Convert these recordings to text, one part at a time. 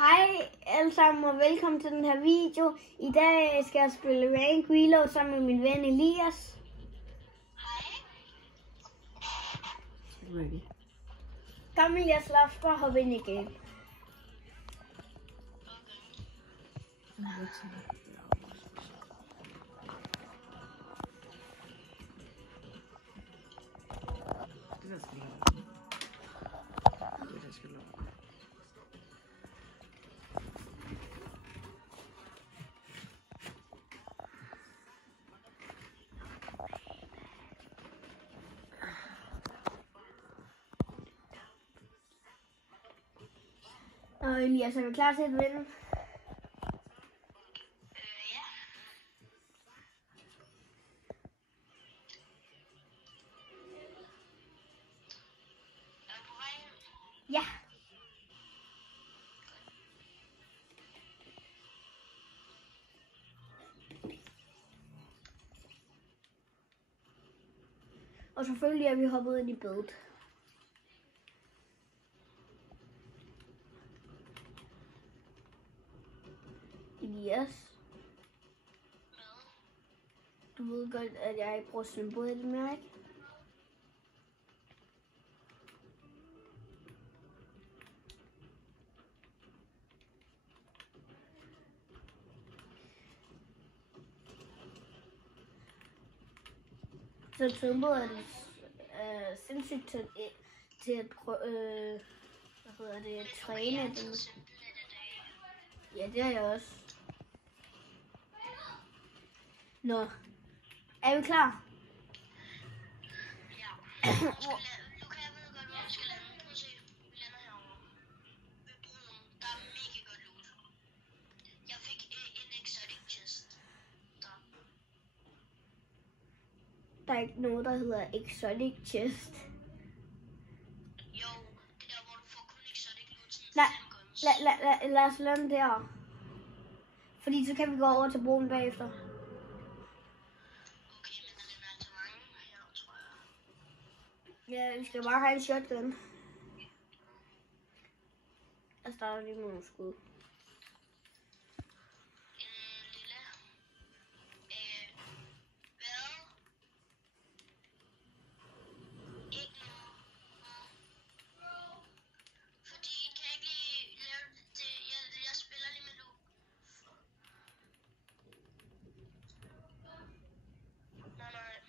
Hej alle sammen og velkommen til den her video. I dag skal jeg spille Rank Reload sammen med min ven Elias. Ready. Kom Elias, lad os bare hoppe ind i game. Og Elias, er vi klar til at vinde? Ja. Og selvfølgelig er vi hoppet ind i build. Elias. Du ved godt, at jeg ikke bruger symbolet mere, ikke? Så symbolet er sindssygt til at prøve, at træne den. Ja, det er jeg også. Nå, er vi klar? Ja. Nu kan jeg ved godt, hvor vi skal lande. Prøv at se. Vi lander herovre. Ved broen. Der er mega godt loot. Jeg fik en exotic chest. Der er ikke noget, der hedder exotic chest. Jo, det der, hvor du får kun exotic loot. Nej, lad os lande der. Fordi så kan vi gå over til broen bagefter. Okay, men der er altså mange her, tror jeg. Ja, vi skal bare have en shotgun. Jeg starter lige med nogle skud. En lille. Hvad? Ikke noget. Fordi, kan jeg ikke lige lave det? Jeg spiller lige med Luke. Nej.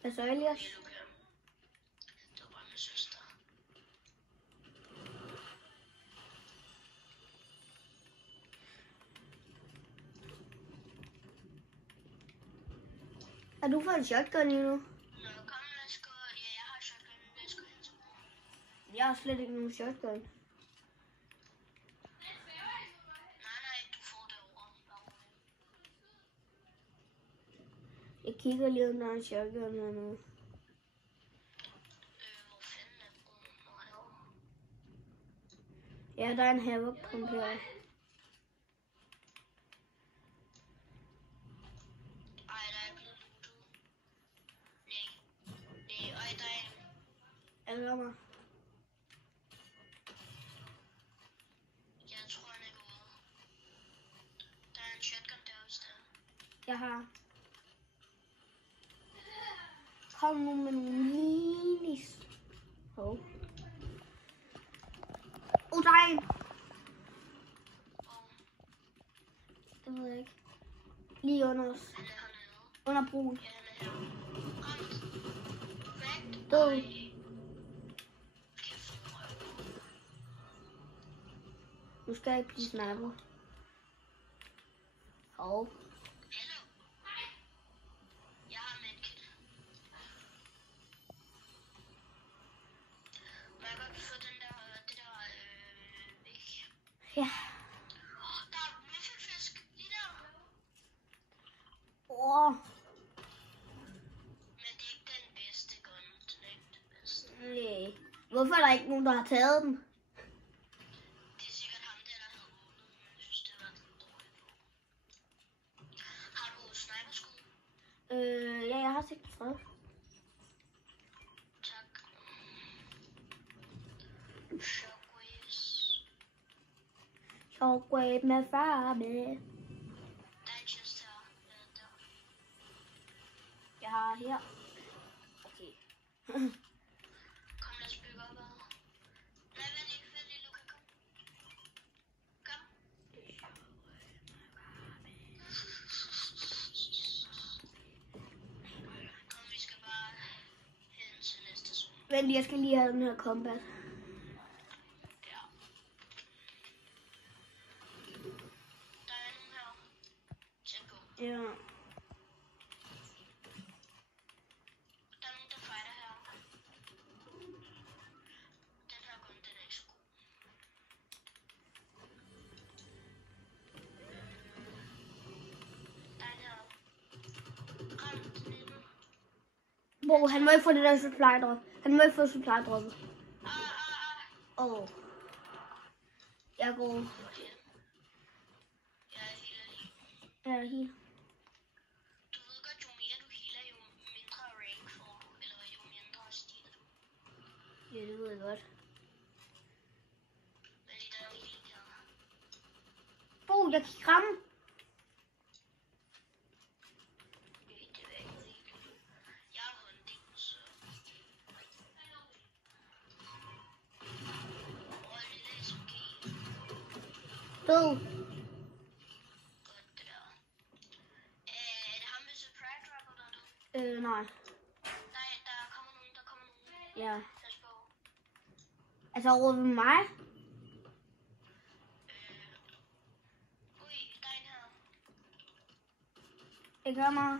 Hvad så, Elias? Det var bare min søster. Har du fået en shotgun lige nu? Nå, kom, lad os gå. Ja, jeg har shotgun. Lad os gå hen til broen. Jeg har slet ikke nogen shotgun. Nej, du får det over. Jeg kigger lige, om der er en shotgun hernede. Hvor fanden er broen? Nå, herovre. Ja, der er en havoc pump her. Ej, der er blevet lootet. Nej, ej, der er en. Jeg kommer. Jeg tror, han er gået. Der er en shotgun der også der. Jeg har. Kom nu med nogle minis. Hov. Der er en. Det ved jeg ikke. Lige under os. Han er hernede. Under broen. Ja, han er her. Kom. Cracked. Død. Kæft, en røv. Nu skal jeg ikke blive snipet. Hov. Hallo. Jeg har medkit. Må jeg godt få det der væk? Ja. Der er mythic fisk lige der. Men det er ikke den bedste gun. Den er ikke det bedste. Nej. Hvorfor er der ikke nogen, der har taget den? Det er sikkert ham der havde åbnet, men jeg synes, det var lidt dårligt på. Har du sniperskud? Ja, jeg har 36. Tak. Shockwaves. Shockwave med farve. Der er en chest her. Der. Jeg har her. Okay. Kom, lad os bygge op ad. Nej, vent lige, Luca, kom. Kom. Kom, vi skal bare hen til næste zone. Vent, jeg skal lige have den her combat. Ja. Der er nogen her. Tæt på. Ja. Der er nogen, der fighter her. Den her gun, den er ikke så god. Der er en her. Kom, den inde. Bro, han må ikke få det der supply drop. Han må ikke få supply droppet. Åh. Jeg går. Okay. Jeg er healer lige. Jeg er her. Du ved godt, jo mere du healer, jo mindre rank får du, eller jo mindre stiger du. Ja, det ved jeg godt. Men lige der er jo healing her. Bro, jeg kan ramme. Det er ikke helt. Jeg er hunting, så... Lille SMG. Død. Godt det der. Er det ham med surprise dropper, der er død? Nej. Nej, der kommer nogen. Ja. Pas på. Altså over ved mig. Ui, der er en her. Det gør mig.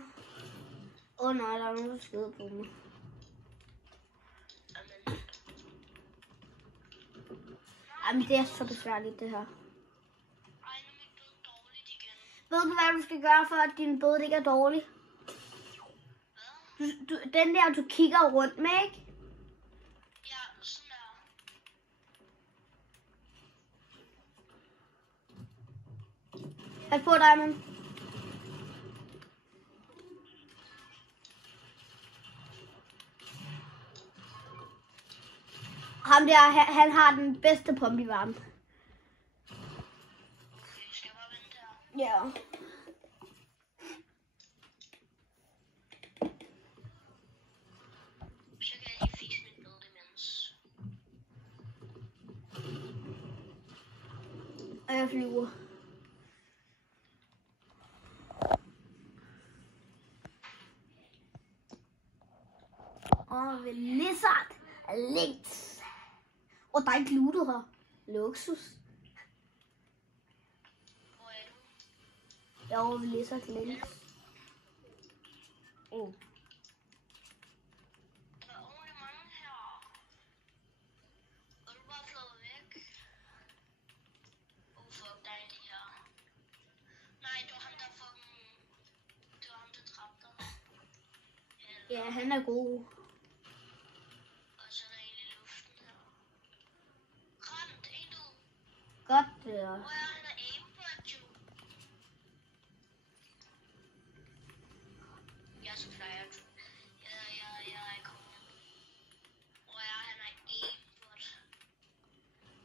Nej, der er nogen, der skyder på mig. Amen. Jamen, det er så besværligt, det her. Ej, nu er mit bød dårligt igen. Ved du, hvad du skal gøre, for at din bød ikke er dårlig? Hvad? Den der, du kigger rundt med, ikke? Ja, sådan der. Pas på, Diamond. Ham der, han har den bedste pump i verden. Okay, skal jeg bare vente her? Ja. Så kan jeg lige fikse mit bød imens. Og jeg flyver. Og ved Lizard Links. Og der er ikke lootet her. Luksus. Hvor er du? Jeg er over ved Lizard Links. Der er ordentligt mange her. Og du er bare flået væk. Fuck, der er en her. Nej, det var ham, der fucking... Det var ham, der dræbte dig. Ja, han er god. Og så er der en i luften her. Ramt, en død. Godt der. Hvor er han er aim på et jo. Jeg er så flyer. Jeg er kommet. Hvor er han er aim på et.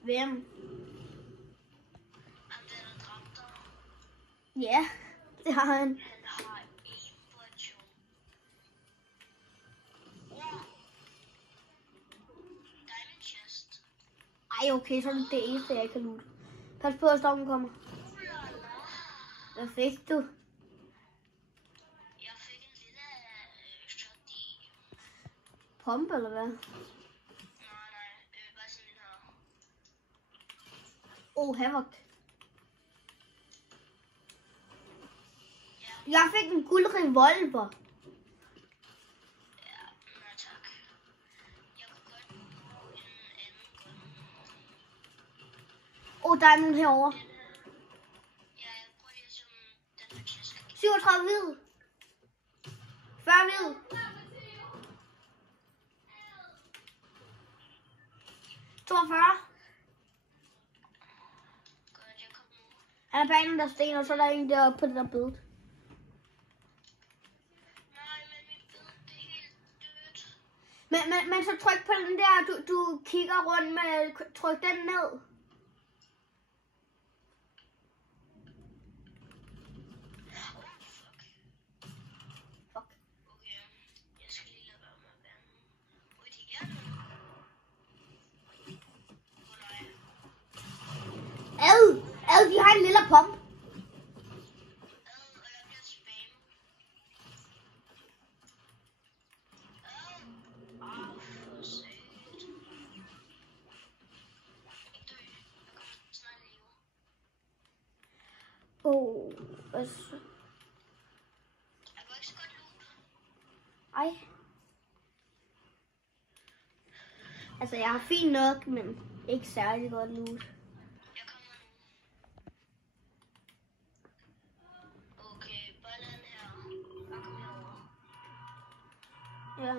Hvem? Han der dræbte dig. Ja, det har han. Han har aim på et jo. Wow. Diamond chest. Ej, okay, så er det det eneste, jeg kan loote. Pas på, at stormen kommer. Hvad fik du? Jeg fik en lille shot i. Pump, eller hvad? Nej, bare sådan en her. Havoc. Jeg fik en guld revolver. Ja, nej tak. Jeg kunne godt bruge en anden gun. Der er nogen herovre. Den her. Ja, jeg prøver lige som den her chest. 37 hvid. 40 hvid. 42. Godt, jeg kom nu. Han er banen der sten, og så er der en deroppe på det der bed. Nej, men mit bed, det er helt dødt. Men så tryk på den der, du kigger rundt med, tryk den ned. en lille pump. Og jeg bliver spammet. For sat. Ikke dø. Jeg kommer snart i live. Altså. Jeg var ikke så godt loot. Ej. Altså, jeg har fint nok, men ikke særlig godt loot. Jeg kommer nu. Okay, bare lad den her. Bare kom herover. Ja.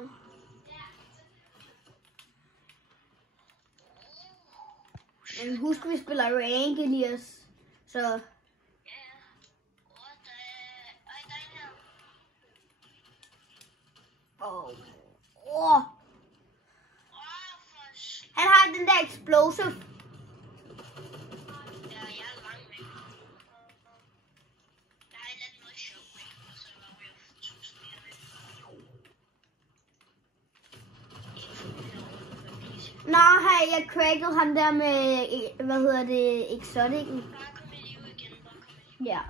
Men husk, vi spiller rank, Elias. Så... Ja. Der er en her. Han har den der explosive. Ja, jeg er langt væk. Jeg har lidt noget sjov væk, og så var vi 1000 meter væk. Nej, jeg crackede ham der med, hvad hedder det, exoticen. Bare kom i live igen, bare kom i live. Ja.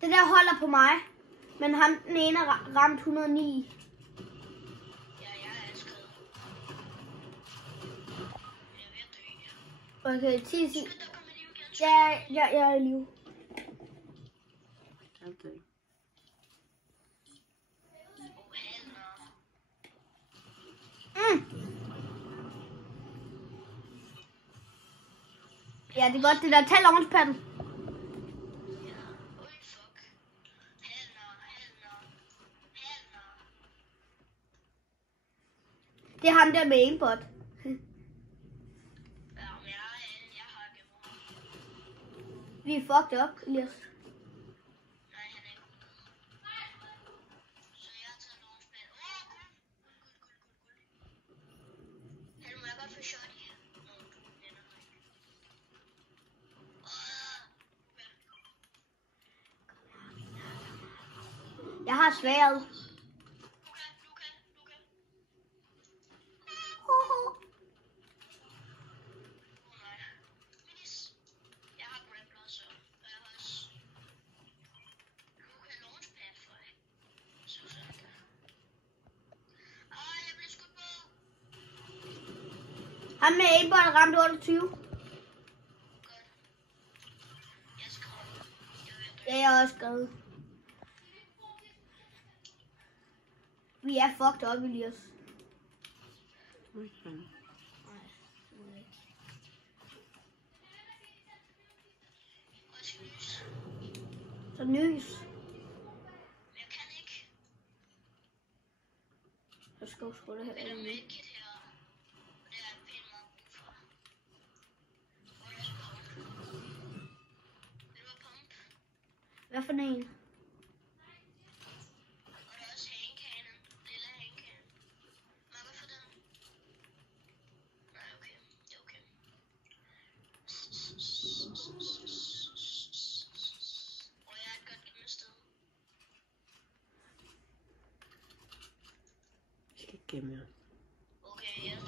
Det der holder på mig, men ham den ene ramt 109. Ja, jeg er skadet. Jeg er ved at dø. Okay, 10 sig. Der kommer liv igen. Ja, jeg er i live. Okay. Ja, det er godt, det der. Tag launchpadden. Det er ham der med aimbot. Vi er fucked up, Elias. Jeg har sværet. Han med aimbot ramte 28. Ja, jeg er også skrevet. Vi er fucked up, Elias. Okay. Så nys. Jeg kan ikke. Jeg skal sgu da have en. Hvad for en? Gemme. Okay, jeg